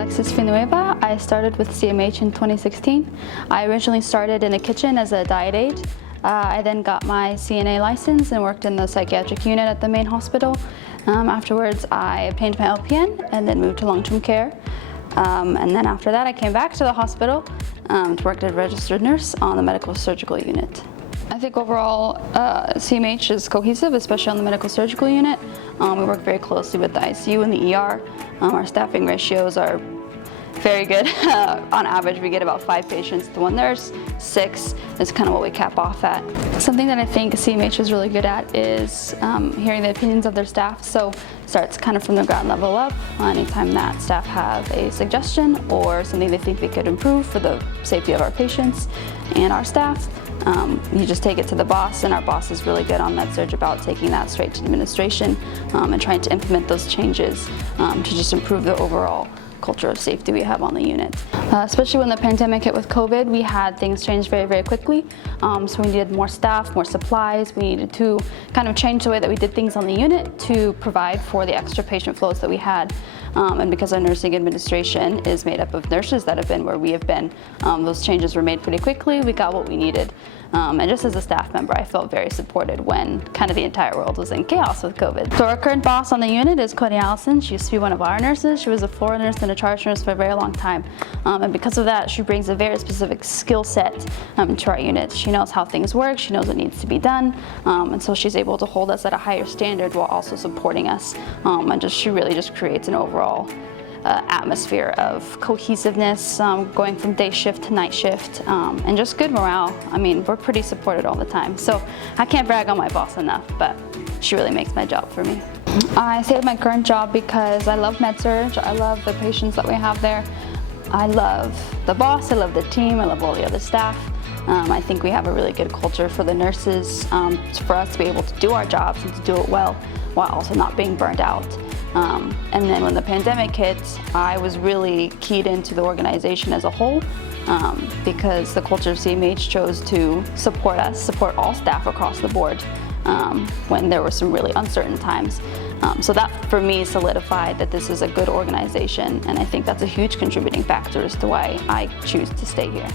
Alexis Villanueva. I started with CMH in 2016. I originally started in a kitchen as a diet aide. I then got my CNA license and worked in the psychiatric unit at the main hospital. Afterwards, I obtained my LPN and then moved to long-term care. And then after that, I came back to the hospital to work as a registered nurse on the medical surgical unit. I think overall, CMH is cohesive, especially on the medical surgical unit. We work very closely with the ICU and the ER. Our staffing ratios are very good. On average, we get about 5 patients to 1 nurse. 6 is kind of what we cap off at. Something that I think CMH is really good at is hearing the opinions of their staff. So it starts kind of from the ground level up. Anytime that staff have a suggestion or something they think they could improve for the safety of our patients and our staff, you just take it to the boss, and our boss is really good on MedSurg about taking that straight to administration and trying to implement those changes to just improve the overall culture of safety we have on the unit. Especially when the pandemic hit with COVID, we had things change very, very quickly. So we needed more staff, more supplies. We needed to kind of change the way that we did things on the unit to provide for the extra patient flows that we had. And because our nursing administration is made up of nurses that have been where we have been, those changes were made pretty quickly. We got what we needed. And just as a staff member, I felt very supported when kind of the entire world was in chaos with COVID. So our current boss on the unit is Allison. She used to be one of our nurses. She was a floor nurse and a charge nurse for a very long time. And because of that, she brings a very specific skill set to our unit. She knows how things work. She knows what needs to be done. And so she's able to hold us at a higher standard while also supporting us. And she really just creates an overall atmosphere of cohesiveness, going from day shift to night shift, and just good morale. I mean, we're pretty supported all the time. So I can't brag on my boss enough, but she really makes my job for me. I stayed at my current job because I love MedSurg. I love the patients that we have there. I love the boss, I love the team, I love all the other staff. I think we have a really good culture for the nurses, for us to be able to do our jobs and to do it well while also not being burned out. And then when the pandemic hit, I was really keyed into the organization as a whole because the culture of CMH chose to support us, support all staff across the board when there were some really uncertain times. So that for me solidified that this is a good organization, and I think that's a huge contributing factor as to why I choose to stay here.